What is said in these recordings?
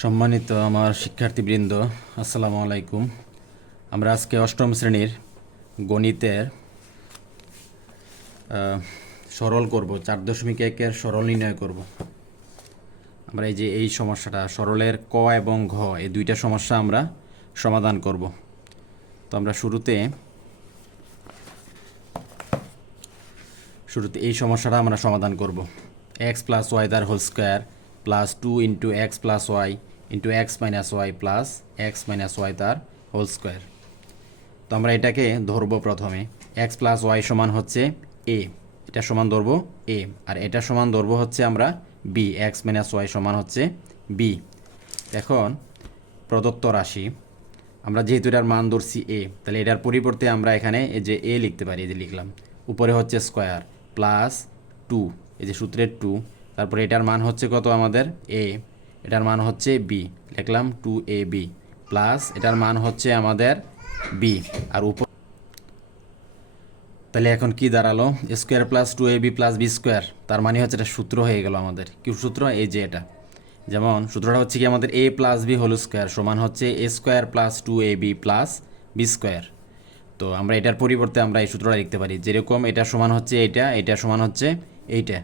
সম্মানিত আমার শিক্ষার্থীবৃন্দ, আসসালামু আলাইকুম। আমরা আজকে অষ্টম শ্রেণীর গণিতের সরল করব, 4.1-এর সরল নির্ণয় করব। আমরা এই সমস্যাটা সরলের ক এবং ঘ এই দুইটা সমস্যা আমরা সমাধান করব। তো আমরা শুরুতে এই সমস্যাটা আমরা সমাধান করব। x + y তার whole square plus 2 × x + y × x - y plus x - y তার হোল স্কোয়ার। তো আমরা এটাকে ধরবো প্রথমে x + y সমান হচ্ছে a, এটা সমান ধরবো a, আর এটা সমান ধরবো হচ্ছে আমরা b, x - y সমান হচ্ছে b। এখন প্রদত্ত রাশি আমরা যেহেতু এটার মান ধরছি a, তাহলে এটার পরিবর্তে আমরা এখানে এই যে a লিখতে পারি, এই যে লিখলাম, উপরে হচ্ছে স্কোয়ার প্লাস 2, এই যে সূত্রের 2, তারপরে এটার মান হচ্ছে কত আমাদের a, এটার মান হচ্ছে b, লিখলাম 2ab প্লাস এটার মান হচ্ছে আমাদের b, আর উপর তাহলে এখন কি দাঁড়ালো square plus 2ab plus b square, তার মানে হচ্ছে এটা সূত্র হয়ে গেল আমাদের। কি সূত্র? এই যে এটা, যেমন সূত্রটা হচ্ছে কি আমাদের a plus b whole square সমান হচ্ছে a square plus 2ab plus b square. তো আমরা এটার পরিবর্তে আমরা এই সূত্রটা লিখতে পারি, যেরকম এটা সমান হচ্ছে এইটা, এটা সমান হচ্ছে এইটা,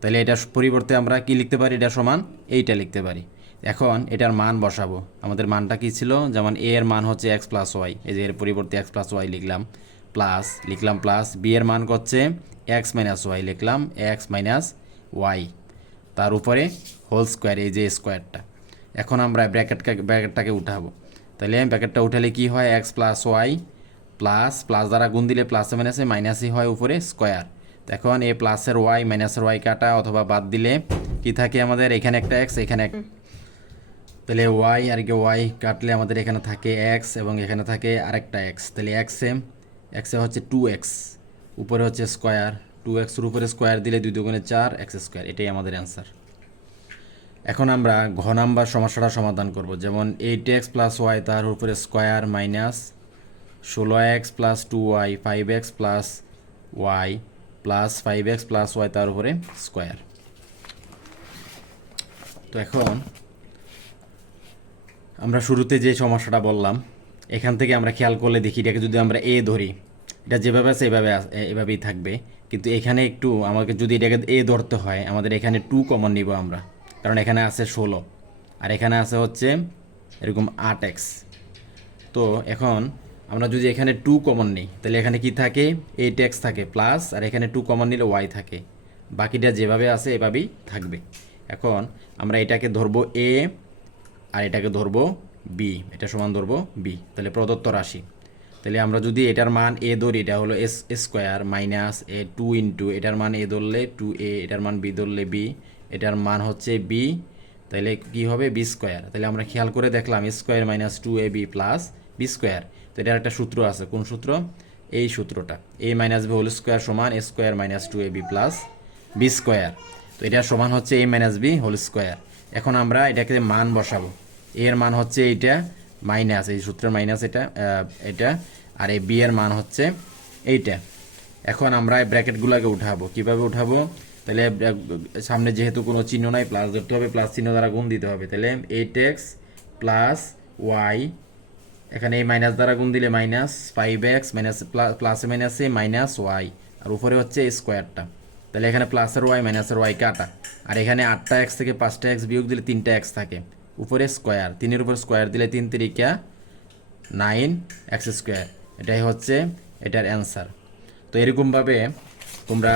তাহলে এটার পরিবর্তে আমরা কি লিখতে পারি, এটা সমান এইটা লিখতে পারি। এখন এটার মান বসাবো, আমাদের মানটা কি ছিল, যেমন a এর মান হচ্ছে x + y, এই যে এর পরিবর্তে x + y লিখলাম, প্লাস লিখলাম, প্লাস b এর মান হচ্ছে x - y লিখলাম x - y, তার উপরে হোল স্কোয়ার, এই যে স্কোয়ারটা। এখন আমরা ব্র্যাকেটটাকে উঠাবো, তাহলে ব্র্যাকেটটা উঠালে কি হয়, x + y প্লাস প্লাস দ্বারা গুণ দিলে প্লাসে মাইনাসে মাইনাসই হয়, উপরে স্কোয়ার। এখন এ প্লাসের ওয়াই মাইনাসের ওয়াই কাটা অথবা বাদ দিলে কি থাকে আমাদের, এখানে একটা এক্স, এখানে তাহলে ওয়াই আর কি ওয়াই কাটলে আমাদের এখানে থাকে এক্স এবং এখানে থাকে আরেকটা এক্স, তাহলে এক্সে হচ্ছে 2x, উপরে হচ্ছে স্কোয়ার, 2xের উপরে স্কোয়ার দিলে 2 × 2 = 4 x স্কোয়ার, এটাই আমাদের অ্যান্সার। এখন আমরা ঘ নাম্বার সমস্যাটা সমাধান করব, যেমন 8x + y তার উপরে square minus 16x + 2y 5x + y plus 5x + y তার উপরে স্কোয়ার। তো এখন আমরা শুরুতে যে সমস্যাটা বললাম, এখান থেকে আমরা খেয়াল করলে দেখি, এটাকে যদি আমরা a ধরি, এটা যেভাবে আছে এভাবেই থাকবে, কিন্তু এখানে একটু আমাকে যদি এটাকে a ধরতে হয়, আমাদের এখানে 2 কমন নিব আমরা, কারণ এখানে আছে 16 আর এখানে আছে হচ্ছে এরকম 8x। তো এখন আমরা যদি এখানে 2 কমন নিই, তাহলে এখানে কি থাকে, 8x থাকে প্লাস, আর এখানে 2 কমন নিলে y থাকে, বাকিটা যেভাবে আছে এভাবেই থাকবে। এখন আমরা এটাকে ধরবো a আর এটাকে ধরবো b, এটা সমান ধরবো b, তাহলে প্রদত্ত রাশি, তাহলে আমরা যদি এটার মান a ধরি, এটা হলো s স্কোয়ার মাইনাস a 2 × এটার মান a ধরলে 2a, এটার মান b ধরলে b, এটার মান হচ্ছে b, তাহলে কি হবে b স্কোয়ার। তাহলে আমরা খেয়াল করে দেখলাম square minus 2ab plus b square, তো এটার একটা সূত্র আছে, কোন সূত্র, এই সূত্রটা, a - b হোল স্কোয়ার সমান a square minus 2ab plus b square, তো এটা সমান হচ্ছে a - b হোল স্কোয়ার। এখন আমরা এটাকে মান বসাবো, a এর মান হচ্ছে এইটা মাইনাস, এই সূত্রের মাইনাস এটা, আর এই b এর মান হচ্ছে এইটা। এখন আমরা এই ব্র্যাকেটগুলোকে উঠাবো, কিভাবে উঠাবো, তাহলে সামনে যেহেতু কোনো চিহ্ন নাই, প্লাস ধরতে হবে, প্লাস চিহ্ন দ্বারা গুণ দিতে হবে, তাহলে 8x + y, এখানে এই মাইনাস দ্বারা গুণ দিলে মাইনাস 5x মাইনাস প্লাসে মাইনাসে মাইনাস ওয়াই, আর উপরে হচ্ছে এই স্কোয়ারটা, তাহলে এখানে প্লাসের ওয়াই মাইনাসের ওয়াই কাটা, আর এখানে 8টা x থেকে 5টা x বিয়োগ দিলে 3টা x থাকে, উপরে স্কোয়ার, 3-এর উপর স্কোয়ার দিলে 3 × 3 = 9x স্কোয়ার, এটাই হচ্ছে এটার অ্যান্সার। তো এরকমভাবে তোমরা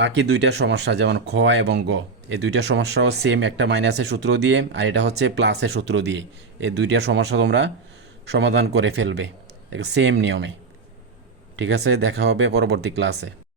বাকি দুইটা সমস্যা, যেমন খ এবং গ, এই দুইটা সমস্যাও সেম, একটা মাইনাসের সূত্র দিয়ে আর এটা হচ্ছে প্লাসের সূত্র দিয়ে, এই দুইটা সমস্যা তোমরা সমাধান করে ফেলবে সেম নিয়মে। ঠিক আছে, দেখা হবে পরবর্তী ক্লাসে।